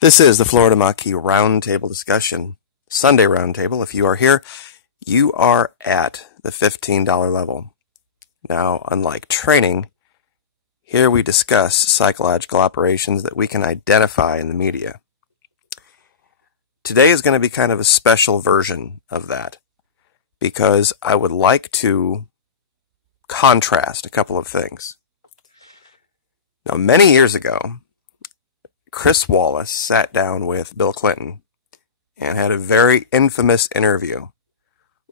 This is the Florida Maquis Roundtable discussion, Sunday Roundtable. If you are here, you are at the $15 level. Now, unlike training, here we discuss psychological operations that we can identify in the media. Today is going to be kind of a special version of that because I would like to contrast a couple of things. Now, many years ago, Chris Wallace sat down with Bill Clinton and had a very infamous interview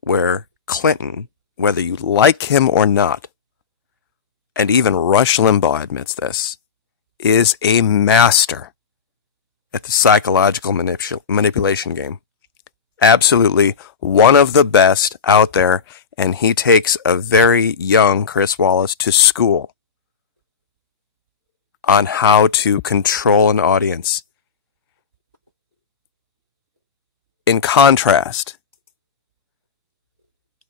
where Clinton, whether you like him or not, and even Rush Limbaugh admits this, is a master at the psychological manipulation game. Absolutely one of the best out there, and he takes a very young Chris Wallace to school on how to control an audience. In contrast,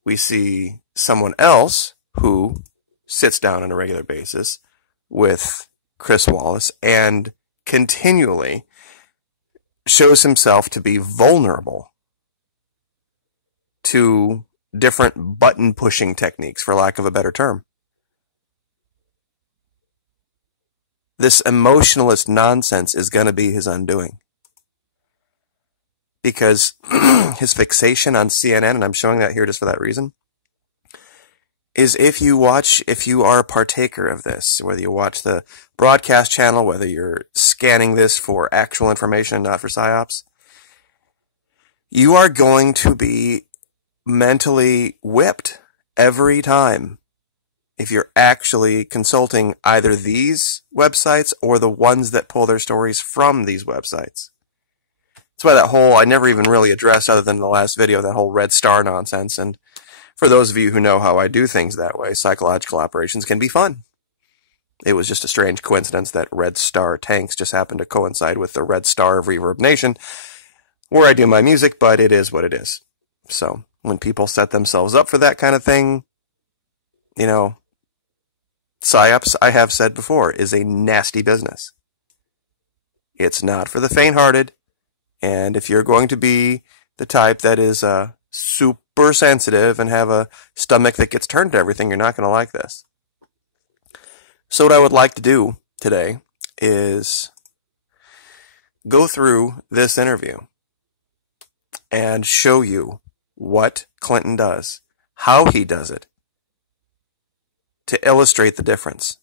we see someone else who sits down on a regular basis with Chris Wallace and continually shows himself to be vulnerable to different button-pushing techniques, for lack of a better term. This emotionalist nonsense is going to be his undoing. Because his fixation on CNN, and I'm showing that here just for that reason, is if you are a partaker of this, whether you watch the broadcast channel, whether you're scanning this for actual information and not for psyops, you are going to be mentally whipped every time if you're actually consulting either these websites or the ones that pull their stories from these websites. That's why that whole, I never even really addressed, other than the last video, that whole Red Star nonsense. And for those of you who know how I do things that way, psychological operations can be fun. It was just a strange coincidence that Red Star tanks just happened to coincide with the Red Star of Reverb Nation, where I do my music, but it is what it is. So when people set themselves up for that kind of thing, you know, psyops, I have said before, is a nasty business. It's not for the faint-hearted, and if you're going to be the type that is super sensitive and have a stomach that gets turned to everything, you're not going to like this. So what I would like to do today is go through this interview and show you what Clinton does, how he does it, to illustrate the difference.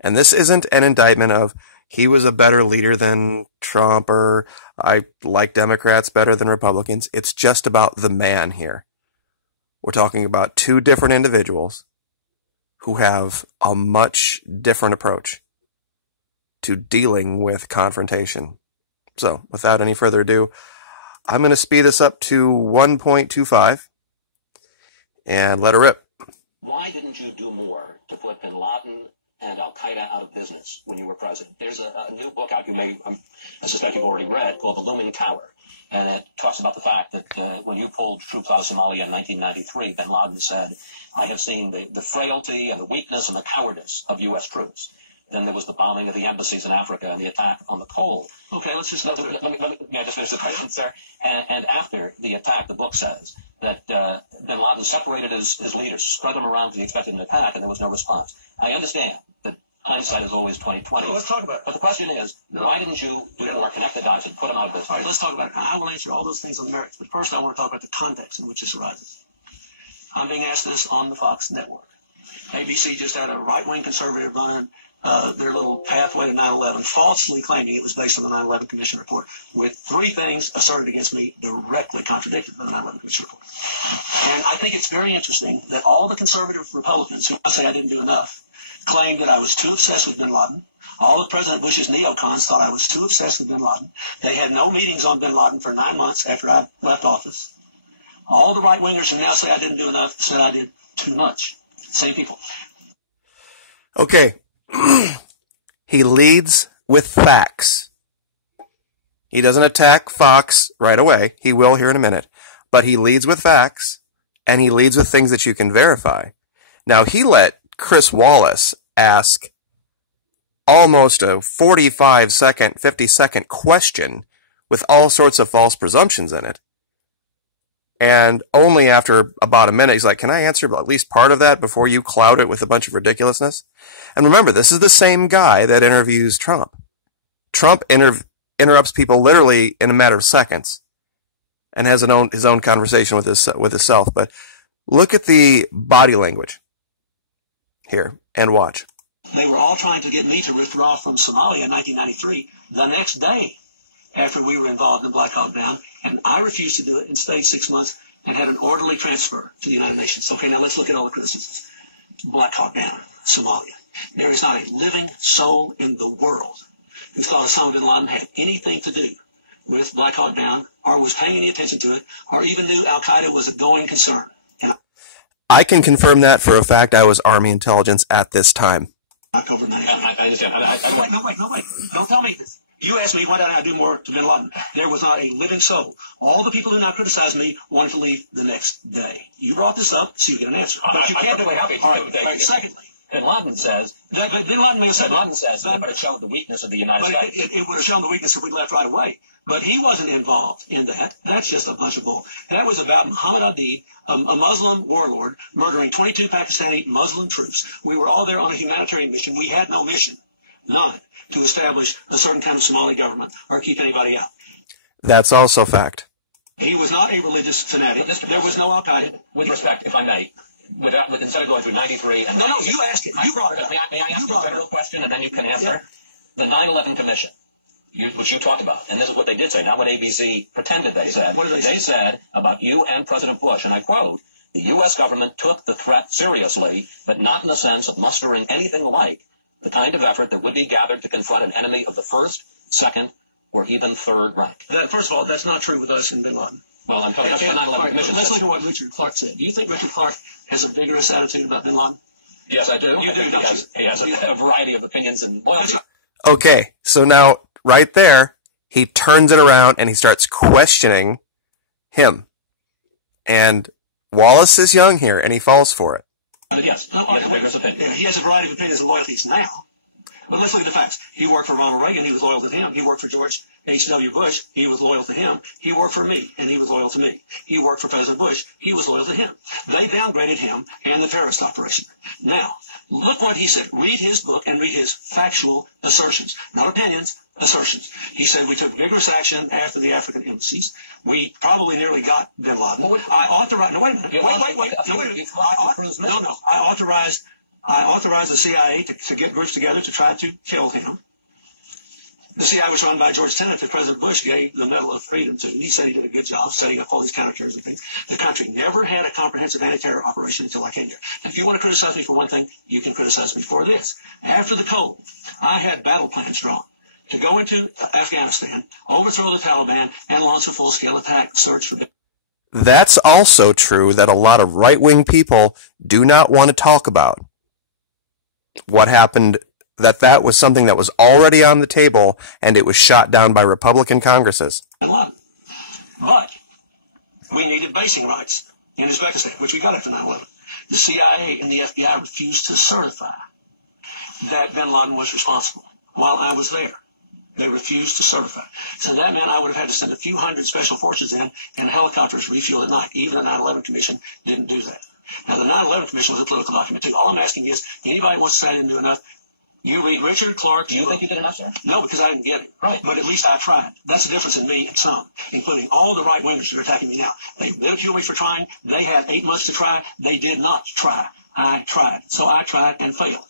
And this isn't an indictment of he was a better leader than Trump or I like Democrats better than Republicans. It's just about the man here. We're talking about two different individuals who have a much different approach to dealing with confrontation. So, without any further ado, I'm going to speed this up to 1.25 and let her rip. Why didn't you do more to put bin Laden and Al-Qaeda out of business when you were president? There's a new book out I suspect you've already read, called The Looming Tower. And it talks about the fact that when you pulled troops out of Somalia in 1993, bin Laden said, I have seen the frailty and the weakness and the cowardice of U.S. troops. Then there was the bombing of the embassies in Africa and the attack on the Cole. Okay, let's just... Let me just finish the question, sir. And after the attack, the book says that bin Laden separated his leaders, spread them around because he expected an attack, and there was no response. I understand that hindsight is always 20/20. No, let's talk about it. But the question is, why didn't you do more, connect the dots, and put them out of business? All right, let's talk about it. I will answer all those things on the merits, but first I want to talk about the context in which this arises. I'm being asked this on the Fox network. ABC just had a right-wing conservative run their little pathway to 9/11, falsely claiming it was based on the 9/11 Commission report, with three things asserted against me directly contradicted by the 9/11 Commission report. And I think it's very interesting that all the conservative Republicans who say I didn't do enough claimed that I was too obsessed with bin Laden. All of President Bush's neocons thought I was too obsessed with bin Laden. They had no meetings on bin Laden for 9 months after I left office. All the right-wingers who now say I didn't do enough said I did too much. Same people. Okay. He leads with facts. He doesn't attack Fox right away. He will here in a minute. But he leads with facts, and he leads with things that you can verify. Now, he let Chris Wallace ask almost a 45-second, 50-second question with all sorts of false presumptions in it. And only after about a minute, he's like, can I answer at least part of that before you cloud it with a bunch of ridiculousness? And remember, this is the same guy that interviews Trump. Trump interrupts people literally in a matter of seconds and has his own conversation with himself. But look at the body language here and watch. They were all trying to get me to withdraw from Somalia in 1993, the next day after we were involved in Black Hawk Down, and I refused to do it and stayed 6 months and had an orderly transfer to the United Nations. Okay, now let's look at all the criticisms. Black Hawk Down, Somalia. There is not a living soul in the world who thought Osama bin Laden had anything to do with Black Hawk Down or was paying any attention to it or even knew Al-Qaeda was a going concern. And I can confirm that for a fact. I was Army intelligence at this time. October 9th. I understand. No, wait. Don't tell me this. You asked me why did I do more to bin Laden. There was not a living soul. All the people who now criticize me wanted to leave the next day. You brought this up, so you get an answer. But you can't do it. All right. Secondly, Bin Laden says, Bin Laden may have said that would have shown the weakness of the United States. It would have shown the weakness if we left right away. But he wasn't involved in that. That's just a bunch of bull. That was about Muhammad Adid, a Muslim warlord, murdering 22 Pakistani Muslim troops. We were all there on a humanitarian mission. We had no mission, none, to establish a certain kind of Somali government or keep anybody out. That's also fact. He was not a religious fanatic. There was no Al-Qaeda. With respect, if I may, instead of going through 93 and... No, you asked it. You brought it up. May I ask a general question and then you can answer? Yeah. The 9/11 Commission, which you talked about, and this is what they did say, not what ABC pretended they said. What did they say? They said about you and President Bush, and I quote, the U.S. government took the threat seriously, but not in the sense of mustering anything like the kind of effort that would be gathered to confront an enemy of the first, second, or even third rank. First of all, that's not true with us in bin Laden. Well, I'm talking about the 9/11 Commission. Let's look at what Richard Clark said. Do you think Richard Clark has a vigorous attitude about bin Laden? Yes, I do. You do, don't you? He has a variety of opinions and loyalty. Okay, so now, right there, he turns it around and he starts questioning him. And Wallace is young here, and he falls for it. Yes, he has a vigorous opinion. He has a variety of opinions and loyalties now. But let's look at the facts. He worked for Ronald Reagan. He was loyal to him. He worked for George H.W. Bush. He was loyal to him. He worked for me, and he was loyal to me. He worked for President Bush. He was loyal to him. They downgraded him and the terrorist operation. Now, look what he said. Read his book and read his factual assertions. Not opinions, assertions. He said we took vigorous action after the African embassies. We probably nearly got bin Laden. I authorized... No, wait a minute. I authorized the CIA to get groups together to try to kill him. The CIA was run by George Tenet, that President Bush gave the Medal of Freedom to. He said he did a good job setting up all these counterterrorism things. The country never had a comprehensive anti-terror operation until I came here. Now, if you want to criticize me for one thing, you can criticize me for this. After the Cold, I had battle plans drawn to go into Afghanistan, overthrow the Taliban, and launch a full-scale attack, search for... That's also true that a lot of right-wing people do not want to talk about. What happened, that was something that was already on the table, and it was shot down by Republican Congresses. But we needed basing rights in Uzbekistan, which we got after 9/11. The CIA and the FBI refused to certify that bin Laden was responsible while I was there. They refused to certify. So that meant I would have had to send a few hundred special forces in and helicopters refuel at night. Even the 9/11 Commission didn't do that. Now, the 9/11 Commission was a political document, too. All I'm asking is, anybody wants to say I didn't do enough? You read Richard Clark. Do you think you did enough, sir? No, because I didn't get it. Right. But at least I tried. That's the difference in me and some, including all the right-wingers that are attacking me now. They ridiculed me for trying. They had 8 months to try. They did not try. I tried. So I tried and failed.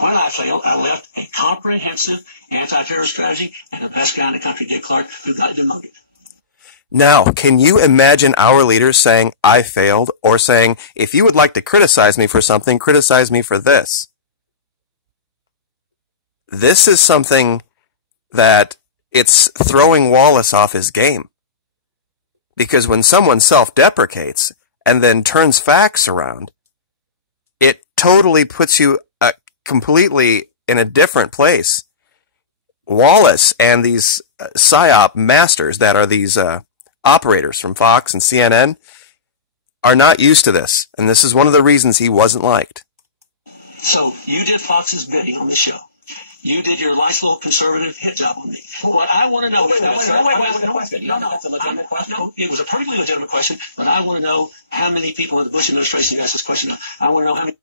When I failed, I left a comprehensive anti-terror strategy and the best guy in the country, Dick Clark, who got demoted. Now, can you imagine our leaders saying, I failed, or saying, if you would like to criticize me for something, criticize me for this? This is something that it's throwing Wallace off his game. Because when someone self-deprecates and then turns facts around, it totally puts you completely in a different place. Wallace and these PSYOP masters that are these operators from Fox and CNN are not used to this. And this is one of the reasons he wasn't liked. So you did Fox's bidding on the show. You did your nice little conservative hit job on me. What I want to know is that, sir, That's a legitimate question. no, it was a perfectly legitimate question, but I want to know how many people in the Bush administration you asked this question of. I want to know how many.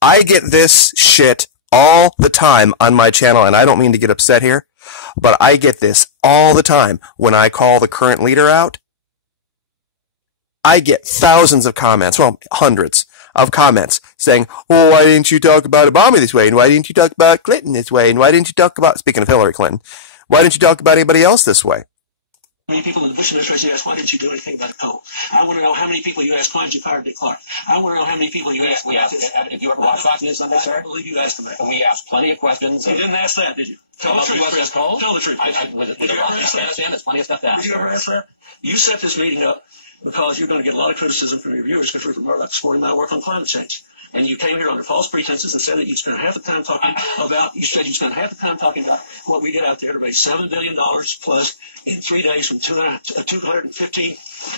I get this shit all the time on my channel, and I don't mean to get upset here, but I get this all the time when I call the current leader out. I get thousands of comments, well, hundreds of comments saying, oh, why didn't you talk about Obama this way? And why didn't you talk about Clinton this way? And why didn't you talk about, speaking of Hillary Clinton, why didn't you talk about anybody else this way? How many people in the Bush administration you asked, why didn't you do anything about the coal? I want to know how many people you asked, why did you fire Dick Clark? I want to know how many people you asked. We asked, if you ever watched Fox News Sunday, sir? I believe you asked them that. We asked plenty of questions. You didn't ask that, did you? Tell the truth. USS Cole? Tell the truth. With Afghanistan, there's plenty of stuff to ask. Did you ever ask that? You set this meeting up because you're going to get a lot of criticism from your viewers because Rupert Murdoch supporting my work on climate change. And you came here under false pretenses and said that you'd spend half the time talking about what we get out there to raise $7 billion plus in 3 days from 215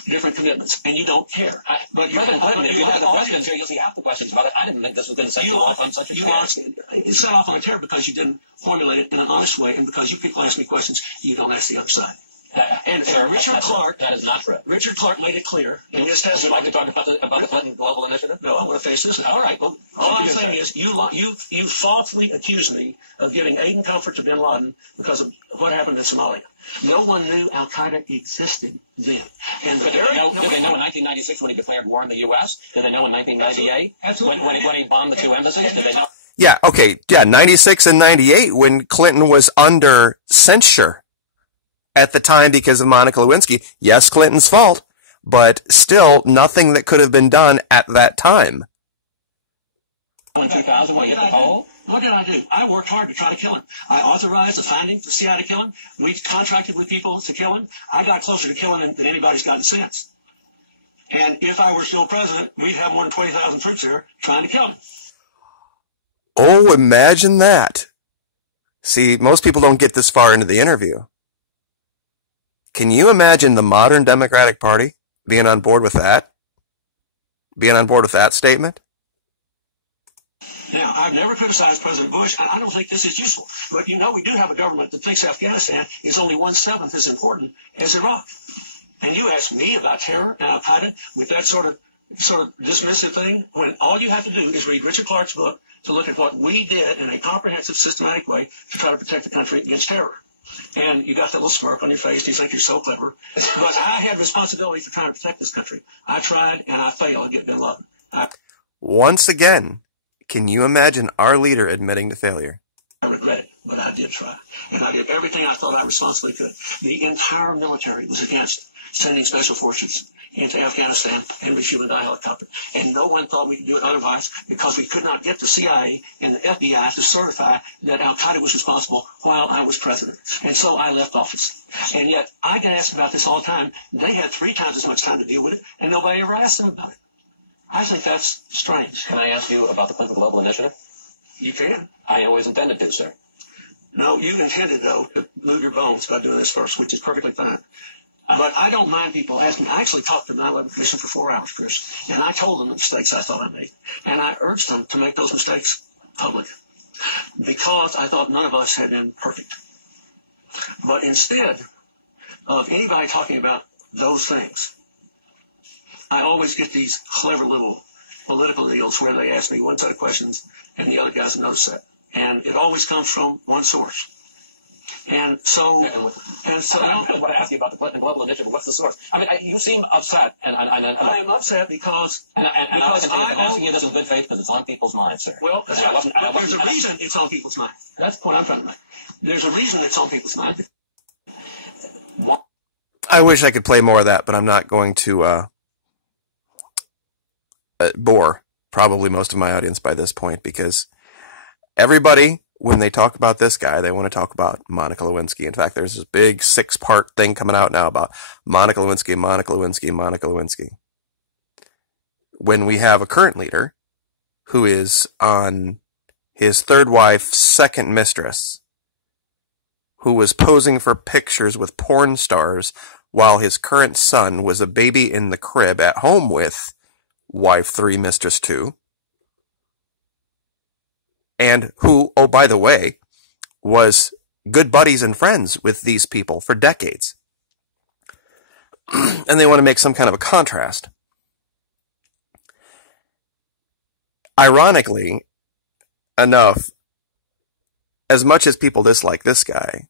different commitments. And you don't care. But you're if you have the questions here, you'll see half the questions about it. I didn't think this was going to set you off on such a tear. It set off on a tear because you didn't formulate it in an honest way, and because you people ask me questions, you don't ask the other side. And Richard Clark, that is not true. Richard Clark made it clear in his Would you like testimony. to talk about the Clinton Global Initiative? No, I want to face this. All right. Well, All I'm saying is you falsely accused me of giving aid and comfort to bin Laden because of what happened in Somalia. No one knew Al-Qaeda existed then. And did they know in 1996 when he declared war on the U.S.? Did they know in 1998 Absolutely. when he bombed the two embassies? Did they know? Yeah, okay, yeah, 96 and 98 when Clinton was under censure at the time because of Monica Lewinsky. Yes, Clinton's fault, but still nothing that could have been done at that time. In 2000 when he hit the pole? What did I do? I worked hard to try to kill him. I authorized the finding for CIA to kill him. We contracted with people to kill him. I got closer to killing him than anybody's gotten since. And if I were still president, we'd have more than 20,000 troops here trying to kill him. Oh, imagine that. See, most people don't get this far into the interview. Can you imagine the modern Democratic Party being on board with that? Being on board with that statement? Now, I've never criticized President Bush, and I don't think this is useful. But you know we do have a government that thinks Afghanistan is only 1/7 as important as Iraq. And you ask me about terror and Al-Qaeda with that sort of dismissive thing, when all you have to do is read Richard Clark's book to look at what we did in a comprehensive, systematic way to try to protect the country against terror. And you got that little smirk on your face. You think you're so clever. But I had responsibility for trying to protect this country. I tried, and I failed to get bin Laden. Once again, can you imagine our leader admitting to failure? I regret it, but I did try. And I did everything I thought I responsibly could. The entire military was against sending special forces into Afghanistan and refueling the helicopter. And no one thought we could do it otherwise because we could not get the CIA and the FBI to certify that Al-Qaeda was responsible while I was president. And so I left office. And yet I get asked about this all the time. They had 3 times as much time to deal with it, and nobody ever asked them about it. I think that's strange. Can I ask you about the Clinton Global Initiative? You can. I always intended to, sir. No, you intended, though, to move your bones by doing this first, which is perfectly fine. But I don't mind people asking. I actually talked to the 9/11 Commission for 4 hours, Chris, and I told them the mistakes I thought I made. And I urged them to make those mistakes public because I thought none of us had been perfect. But instead of anybody talking about those things, I always get these clever little political deals where they ask me one set of questions and the other guy's another set. And it always comes from one source. And so I want to ask you about the Clinton Global Initiative. What's the source? I mean, you seem upset, and I am upset because I'm asking you this in good faith because it's on people's minds, sir. Well, that's right. There's a reason it's on people's minds. That's the point I'm trying to make. There's a reason it's on people's minds. I wish I could play more of that, but I'm not going to bore probably most of my audience by this point because everybody, when they talk about this guy, they want to talk about Monica Lewinsky. In fact, there's this big 6-part thing coming out now about Monica Lewinsky, Monica Lewinsky, Monica Lewinsky. When we have a current leader who is on his 3rd wife's 2nd mistress, who was posing for pictures with porn stars while his current son was a baby in the crib at home with wife 3, mistress 2, and who, oh, by the way, was good buddies and friends with these people for decades. And they want to make some kind of a contrast. Ironically enough, as much as people dislike this guy,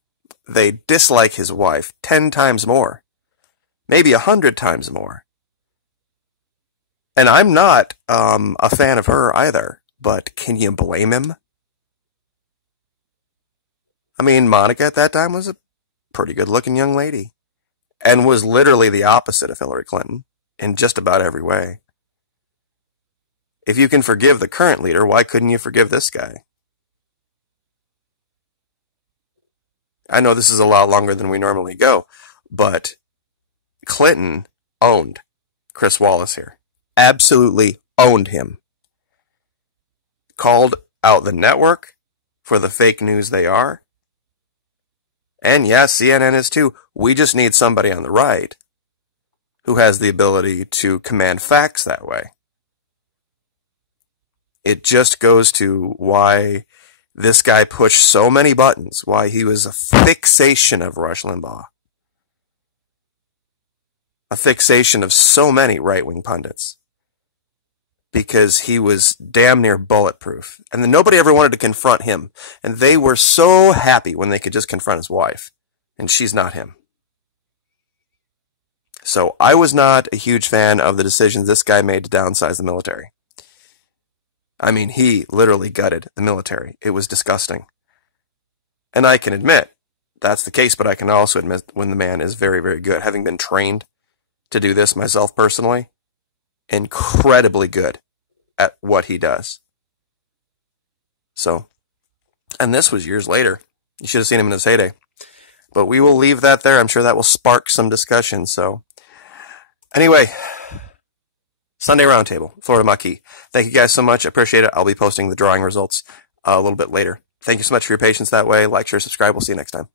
they dislike his wife 10 times more, maybe 100 times more. And I'm not a fan of her either, but can you blame him? I mean, Monica at that time was a pretty good-looking young lady, and was literally the opposite of Hillary Clinton in just about every way. If you can forgive the current leader, why couldn't you forgive this guy? I know this is a lot longer than we normally go, but Clinton owned Chris Wallace here. Absolutely owned him. Called out the network for the fake news they are. And yes, CNN is too. We just need somebody on the right who has the ability to command facts that way. It just goes to why this guy pushed so many buttons, why he was a fixation of Rush Limbaugh. A fixation of so many right-wing pundits. Because he was damn near bulletproof. And then nobody ever wanted to confront him. And they were so happy when they could just confront his wife. And she's not him. So I was not a huge fan of the decisions this guy made to downsize the military. I mean, he literally gutted the military. It was disgusting. And I can admit that's the case, but I can also admit when the man is very, very good. Having been trained to do this myself personally, incredibly good at what he does. So, and this was years later. You should have seen him in his heyday. But we will leave that there. I'm sure that will spark some discussion. So, anyway, Sunday Roundtable, Florida Maquis. Thank you guys so much. I appreciate it. I'll be posting the drawing results a little bit later. Thank you so much for your patience that way. Like, share, subscribe. We'll see you next time.